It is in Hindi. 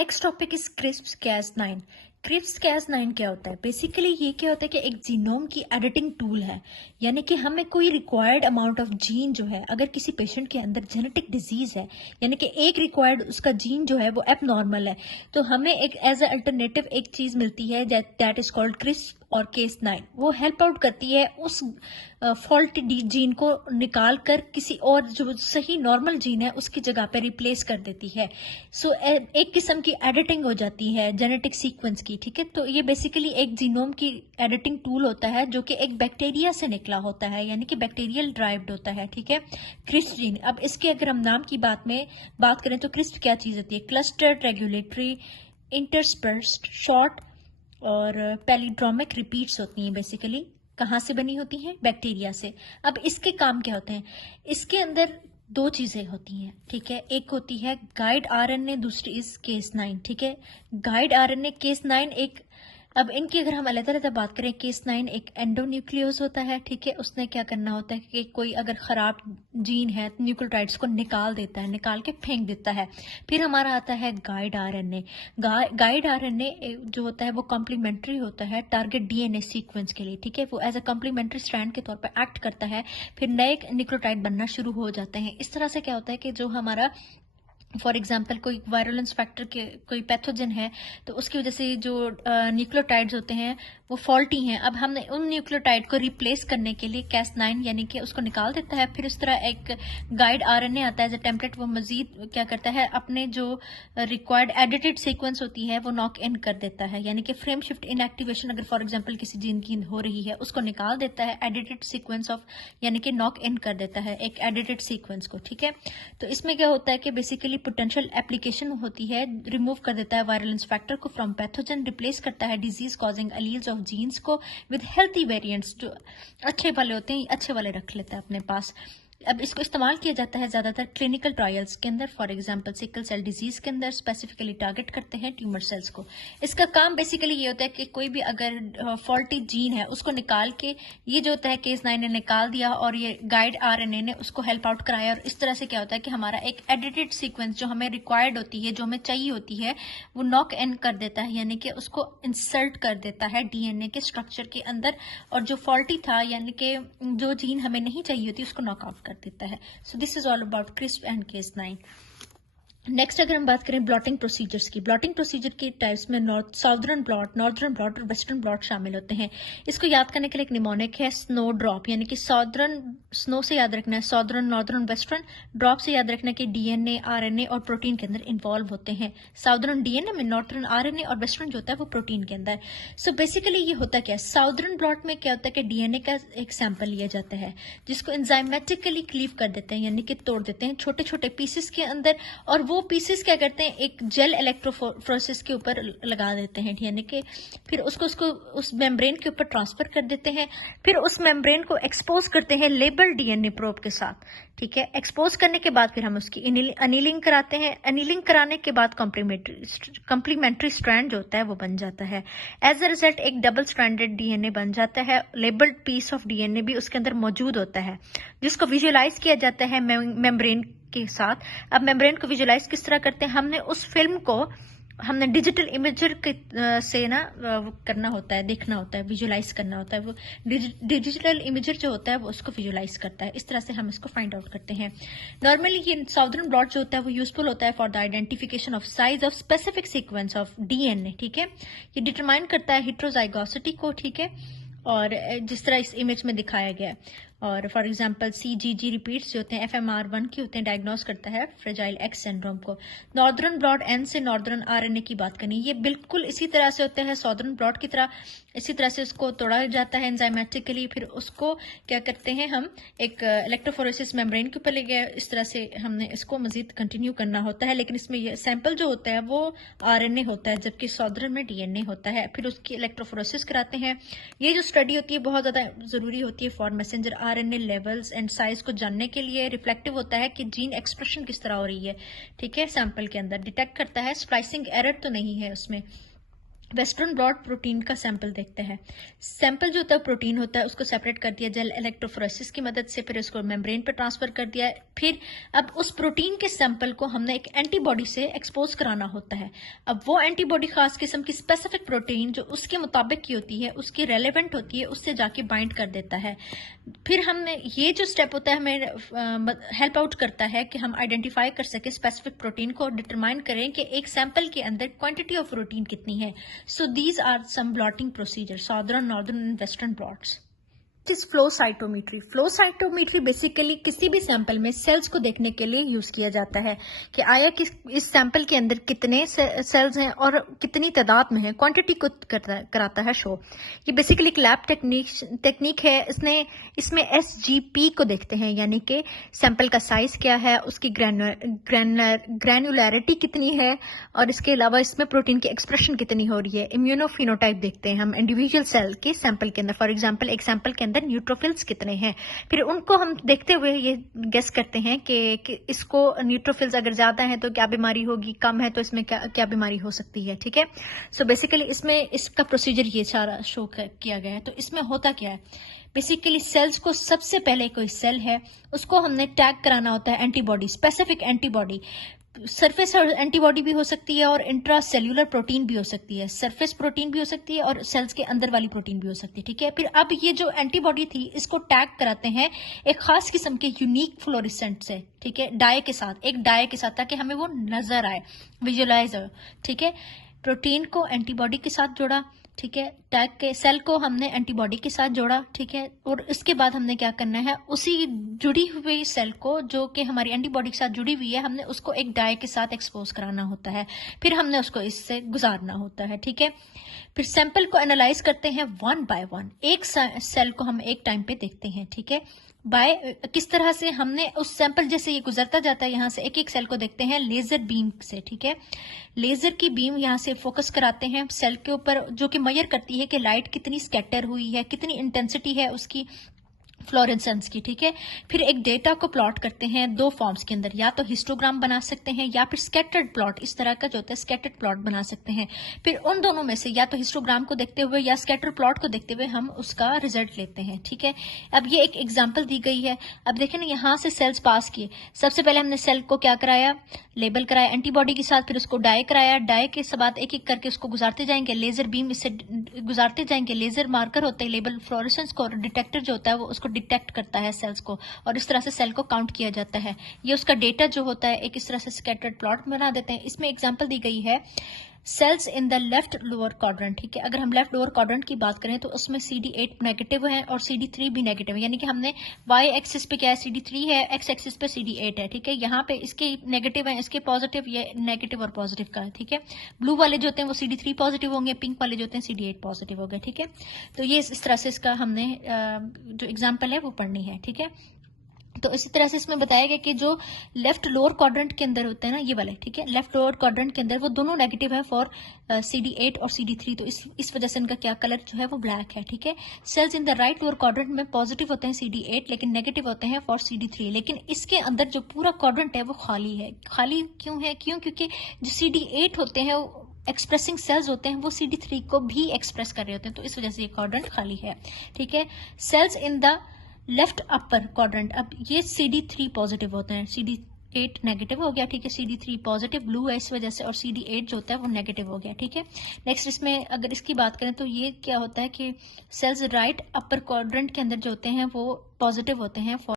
Next topic is क्रिस्प-Cas9। क्रिस्प-Cas9 क्या होता है? बेसिकली ये क्या होता है कि एक जीनोम की एडिटिंग टूल है। यानी कि हमें कोई रिक्वायर्ड अमाउंट ऑफ जीन जो है, अगर किसी पेशेंट के अंदर जेनेटिक डिजीज है, यानी कि एक रिक्वायर्ड उसका जीन जो है वो एबनॉर्मल है, तो हमें एक एज अ अल्टरनेटिव एक चीज मिलती है दैट इज कॉल्ड क्रिस्प और Cas9। वो हेल्प आउट करती है उस फॉल्ट जीन को निकाल कर किसी और जो सही नॉर्मल जीन है उसकी जगह पे रिप्लेस कर देती है। सो एक किस्म की एडिटिंग हो जाती है जेनेटिक सीक्वेंस की, ठीक है। तो ये बेसिकली एक जीनोम की एडिटिंग टूल होता है जो कि एक बैक्टीरिया से निकला होता है, यानी कि बैक्टीरियल ड्राइव्ड होता है, ठीक है। क्रिस्प जीन, अब इसके अगर हम नाम की बात करें तो क्रिस्प क्या चीज होती है? क्लस्टर्ड रेगुलेटरी इंटरस्पर्स्ड शॉर्ट और पैलिड्रोमिक रिपीट्स होती हैं। बेसिकली कहाँ से बनी होती हैं? बैक्टीरिया से। अब इसके काम क्या होते हैं? इसके अंदर दो चीजें होती हैं, ठीक है। एक होती है गाइड आरएनए, दूसरी इज Cas9, ठीक है। गाइड आरएनए Cas9 एक, अब इनकी अगर हम अलग-अलग बात करें, Cas9 एक एंडोन्यूक्लियोज होता है, ठीक है। उसने क्या करना होता है कि कोई अगर खराब जीन है न्यूक्लियोटाइड्स को निकाल देता है, निकाल के फेंक देता है। फिर हमारा आता है गाइड आरएनए। गाइड आरएनए जो होता है वो कॉम्प्लीमेंट्री होता है टारगेट डीएनए सीक्वेंस के लिए, ठीक है। वो एज अ कॉम्प्लीमेंट्री स्ट्रैंड के तौर पर एक्ट करता है, फिर नए न्यूक्लियोटाइड बनना शुरू हो जाते हैं। इस तरह से क्या होता है कि जो हमारा फॉर एग्जाम्पल कोई वायरुलेंस फैक्टर के कोई पैथोजन है तो उसकी वजह से जो न्यूक्लियोटाइड्स होते हैं वो फॉल्टी हैं। अब हमने उन न्यूक्लियोटाइड को रिप्लेस करने के लिए Cas9 यानी कि उसको निकाल देता है। फिर उस तरह एक गाइड आरएनए आता है एज अ टेम्पलेट। वो मजीद क्या करता है, अपने जो रिक्वायर्ड एडिटेड सीक्वेंस होती है वो नॉक इन कर देता है, यानी कि फ्रेम शिफ्ट इनएक्टिवेशन अगर फॉर एग्जाम्पल किसी जीन की हो रही है उसको निकाल देता है, एडिटेड सीक्वेंस ऑफ यानी कि नॉक इन कर देता है एक एडिटेड सीक्वेंस को, ठीक है। तो इसमें क्या होता है कि बेसिकली पोटेंशियल एप्लीकेशन होती है, रिमूव कर देता है वायरुलेंस फैक्टर को फ्रॉम पैथोजन, रिप्लेस करता है disease causing alleles of jeans को विद हेल्थी वेरिएंट्स। जो अच्छे वाले होते हैं अच्छे वाले रख लेता है अपने पास। अब इसको इस्तेमाल किया जाता है ज्यादातर क्लिनिकल ट्रायल्स के अंदर, for example sickle cell disease के अंदर स्पेसिफिकली टारगेट करते हैं ट्यूमर सेल्स को। इसका काम बेसिकली ये होता है कि कोई भी अगर फॉल्टी जीन है उसको निकाल के, ये जो होता है Cas9 ने निकाल दिया और ये गाइड आरएनए ने उसको हेल्प आउट कराया, और इस तरह से क्या होता है कि हमारा एक एडिटेड सीक्वेंस जो हमें रिक्वायर्ड होती है, जो हमें चाहिए होती है, वो नॉक इन कर देता है, यानी कि उसको इंसर्ट कर देता है डीएनए के स्ट्रक्चर के अंदर, और जो फॉल्टी था यानी कि जो जीन हमें नहीं चाहिए होती उसको नॉकआउट कर देता है। So this is all about crisp and Cas9। Next अगर हम बात करें ब्लॉटिंग प्रोसीजर्स की, ब्लॉटिंग प्रोसीजर के टाइप्स में साउदर्न ब्लॉट, नॉर्दर्न ब्लॉट और वेस्टर्न ब्लॉट शामिल होते हैं। इसको याद करने के लिए एक निमोनिक है स्नो ड्रॉप, यानी कि साउदर्न स्नो से याद रखना है साउदर्न, नॉर्दर्न, वेस्टर्न। ड्रॉप से याद रखना है कि डीएनए, आरएनए और प्रोटीन के अंदर इन्वॉल्व होते हैं। साउदर्न डीएनए में, नॉर्दर्न आरएनए और वेस्टर्न जो होता है वो प्रोटीन के अंदर। सो बेसिकली ये होता क्या है, साउदर्न ब्लॉट में क्या होता है कि डीएनए का एक सैंपल लिया जाता है जिसको एंजाइमेटिकली क्लीव कर देते हैं, यानी कि तोड़ देते हैं छोटे छोटे पीसेस के अंदर, और वो पीसेस क्या करते हैं एक जेल इलेक्ट्रोफोरेसिस के ऊपर लगा देते हैं, यानी कि फिर उसको उस मेम्ब्रेन के ऊपर ट्रांसफर कर देते हैं। फिर उस मेम्ब्रेन को एक्सपोज करते हैं लेबल डीएनए प्रोब के साथ, ठीक है। एक्सपोज करने के बाद फिर हम उसकी अनिलिंग कराते हैं। अनिलिंग कराने के बाद कॉम्प्लीमेंट्री स्ट्रैंड जो होता है वो बन जाता है। एज अ रिजल्ट एक डबल स्ट्रैंडेड डीएनए बन जाता है। लेबल्ड पीस ऑफ डीएनए भी उसके अंदर मौजूद होता है जिसको विजुअलाइज किया जाता है मेम्ब्रेन के साथ। अब मेम्ब्रेन को विजुअलाइज किस तरह करते हैं, हमने उस फिल्म को हमने डिजिटल इमेजर से ना करना होता है, देखना होता है, विजुअलाइज करना होता है। वो डिजिटल इमेजर जो होता है वो उसको विजुअलाइज करता है। इस तरह से हम इसको फाइंड आउट करते हैं। नॉर्मली ये साउदर्न ब्लॉट जो होता है वो यूजफुल होता है for the identification of size of specific sequence of DNA, ठीक है। ये डिटरमाइन करता है हेटेरोजाइगोसिटी को, ठीक है, और जिस तरह इस इमेज में दिखाया गया है। और फॉर एग्जांपल CGG रिपीट्स जो होते हैं FMR1 के होते हैं, डायग्नोस करता है फ्रेजाइल एक्स सिंड्रोम को। नॉर्दर्न ब्लॉट N से नॉर्दर्न आरएनए की बात करनी, ये बिल्कुल इसी तरह से होता है साउदर्न ब्लॉट की तरह। इसी तरह से उसको तोड़ा जाता है एंजाइमेटिकली, फिर उसको क्या करते हैं हम एक इलेक्ट्रोफोरेसिस मेम्ब्रेन के ऊपर ले गए। इस तरह से हमने इसको मजीद कंटिन्यू करना होता है, लेकिन इसमें ये सैंपल जो होता है वो आरएनए होता है जबकि साउदर्न में डीएनए होता है। फिर उसकी इलेक्ट्रोफोरेसिस कराते हैं। ये जो स्टडी होती है बहुत ज्यादा जरूरी होती है for messenger RNA levels and size को जानने के लिए। रिफ्लेक्टिव होता है कि जीन एक्सप्रेशन किस तरह हो रही है, ठीक है, सैंपल के अंदर डिटेक्ट करता है। स्प्लाइसिंग एरर तो नहीं है उसमें। वेस्टर्न ब्लॉट प्रोटीन का सैंपल देखते हैं। सैंपल जो होता है प्रोटीन होता है, उसको सेपरेट कर दिया जेल इलेक्ट्रोफोरेसिस की मदद से, फिर उसको मेम्ब्रेन पर ट्रांसफर कर दिया। फिर अब उस प्रोटीन के सैंपल को हमने एक एंटीबॉडी से एक्सपोज कराना होता है। अब वो एंटीबॉडी खास किस्म की स्पेसिफिक प्रोटीन जो उसके मुताबिक की होती है, उसकी रेलेवेंट होती है, उससे जाके बाइंड कर देता है। फिर हमने ये जो स्टेप होता है हमें हेल्प आउट करता है कि हम आइडेंटिफाई कर सके स्पेसिफिक प्रोटीन को, डिटरमाइन करें कि एक सैंपल के अंदर क्वांटिटी ऑफ प्रोटीन कितनी है। So these are some blotting procedures, southern, northern and western blots. इस फ्लो साइटोमीट्री। फ्लो साइटोमीट्री बेसिकली किसी भी सैंपल में सेल्स को देखने के लिए यूज किया जाता है कि आया इस सैंपल के अंदर कितने सेल्स हैं और कितनी तादाद में है, क्वांटिटी को कराता है शो। ये बेसिकली एक लैब टेक्निक है। इसमें SGP को देखते हैं, यानी कि सैंपल का साइज क्या है, उसकी ग्रैनुलैरिटी कितनी है, और इसके अलावा इसमें प्रोटीन की एक्सप्रेशन कितनी हो रही है। इम्यूनोफिनोटाइप देखते हैं हम इंडिविजुअल सेल के सैंपल के अंदर। फॉर एग्जाम्पल एक सैंपल के अंदर न्यूट्रोफिल्स कितने हैं, फिर उनको हम देखते हुए ये गेस करते हैं कि इसको न्यूट्रोफिल्स अगर ज्यादा हैं तो क्या बीमारी होगी, कम है तो इसमें क्या बीमारी हो सकती है। ठीक है, सो बेसिकली इसमें इसका प्रोसीजर ये सारा शो किया गया है। तो इसमें होता क्या है, बेसिकली सेल्स को सबसे पहले कोई सेल है उसको हमने टैग कराना होता है antibody, specific antibody. Surface antibody भी हो सकती है और इंट्रा सेल्यूलर प्रोटीन भी हो सकती है, सरफेस प्रोटीन भी हो सकती है और सेल्स के अंदर वाली प्रोटीन भी हो सकती है। ठीक है, फिर अब ये जो एंटीबॉडी थी इसको टैग कराते हैं एक खास किस्म के यूनिक फ्लोरेसेंट से, ठीक है, डाई के साथ, एक डाई के साथ, ताकि हमें वो नजर आए, विजुअलाइज हो। ठीक है, प्रोटीन को एंटीबॉडी के साथ जोड़ा, ठीक है, टैग के सेल को हमने एंटीबॉडी के साथ जोड़ा, ठीक है, और इसके बाद हमने क्या करना है, उसी जुड़ी हुई सेल को जो कि हमारी एंटीबॉडी के साथ जुड़ी हुई है, हमने उसको एक डाई के साथ एक्सपोज कराना होता है, फिर हमने उसको इससे गुजारना होता है। ठीक है, फिर सैंपल को एनालाइज करते हैं वन बाय वन, एक सेल को हम एक टाइम पे देखते हैं। ठीक है, बाय किस तरह से हमने उस सैंपल जैसे ये गुजरता जाता है, यहां से एक एक सेल को देखते हैं लेजर बीम से। ठीक है, लेजर की बीम यहां से फोकस कराते हैं सेल के ऊपर, जो कि मेजर करती है कि लाइट कितनी स्कैटर हुई है, कितनी इंटेंसिटी है उसकी फ्लोरेसेंस की। ठीक है, फिर एक डेटा को प्लॉट करते हैं दो फॉर्म्स के अंदर, या तो हिस्टोग्राम बना सकते हैं या फिर स्कैटर्ड प्लॉट, इस तरह का जो होता है स्कैटर्ड प्लॉट बना सकते हैं। फिर उन दोनों में से या तो हिस्टोग्राम को देखते हुए या स्कैटर प्लॉट को देखते हुए हम उसका रिजल्ट लेते हैं। ठीक है, अब ये एक एग्जाम्पल दी गई है। अब देखें ना, यहां से सेल्स पास किए, सबसे पहले हमने सेल को क्या कराया, लेबल कराया एंटीबॉडी के साथ, फिर उसको डाई कराया, डाई के बाद एक एक करके उसको गुजारते जाएंगे, लेजर बीम इससे गुजारते जाएंगे, लेजर मार्कर होते हैं लेबल फ्लोरेसेंस को, और डिटेक्टर जो होता है वो उसको डिटेक्ट करता है सेल्स को, और इस तरह से सेल को काउंट किया जाता है। ये उसका डेटा जो होता है एक इस तरह से स्कैटर्ड प्लॉट बना देते हैं। इसमें एग्जांपल दी गई है sales in the left lower quadrant. ठीक है, अगर हम लेफ्ट लोअर क्वाड्रेंट की बात करें तो उसमें CD8 नेगेटिव है और CD3 भी नेगेटिव है, यानी कि हमने Y एक्सिस पे क्या है, CD3 है, X एक्सिस पे CD8 है। ठीक है, यहाँ पे इसके नेगेटिव है, इसके पॉजिटिव, ये नेगेटिव और पॉजिटिव का है। ठीक है, ब्लू वाले जो होते हैं वो CD3 पॉजिटिव होंगे, पिंक वाले जो होते हैं CD8 पॉजिटिव हो गए। ठीक है, तो ये इस तरह से इसका हमने जो एग्जाम्पल है वो पढ़नी है। ठीक है, तो इसी तरह से इसमें बताया गया कि जो लेफ्ट लोअर क्वाड्रेंट के अंदर होते हैं ना, ये वाले, ठीक है, लेफ्ट लोअर क्वाड्रेंट के अंदर वो दोनों नेगेटिव है फॉर CD8 और CD3, तो इस वजह से इनका क्या कलर जो है वो ब्लैक है। ठीक है, sales in the right lower quadrant में पॉजिटिव होते हैं CD8 लेकिन नेगेटिव होते हैं फॉर CD3, लेकिन इसके अंदर जो पूरा क्वाड्रेंट है वो खाली है। खाली क्यों है, क्योंकि जो CD8 होते हैं एक्सप्रेसिंग सेल्स होते हैं वो CD3 को भी एक्सप्रेस कर रहे होते हैं, तो इस वजह से ये क्वाड्रेंट खाली है। ठीक है, sales in the left upper quadrant, अब ये CD3 पॉजिटिव होते हैं, CD8 नेगेटिव हो गया। ठीक है, CD3 पॉजिटिव ब्लू है इस वजह से, और CD8 जो होता है वो नेगेटिव हो गया। ठीक है, नेक्स्ट इसमें अगर इसकी बात करें तो ये क्या होता है कि सेल्स राइट अपर क्वाड्रेंट के अंदर जो होते हैं वो पॉजिटिव होते हैं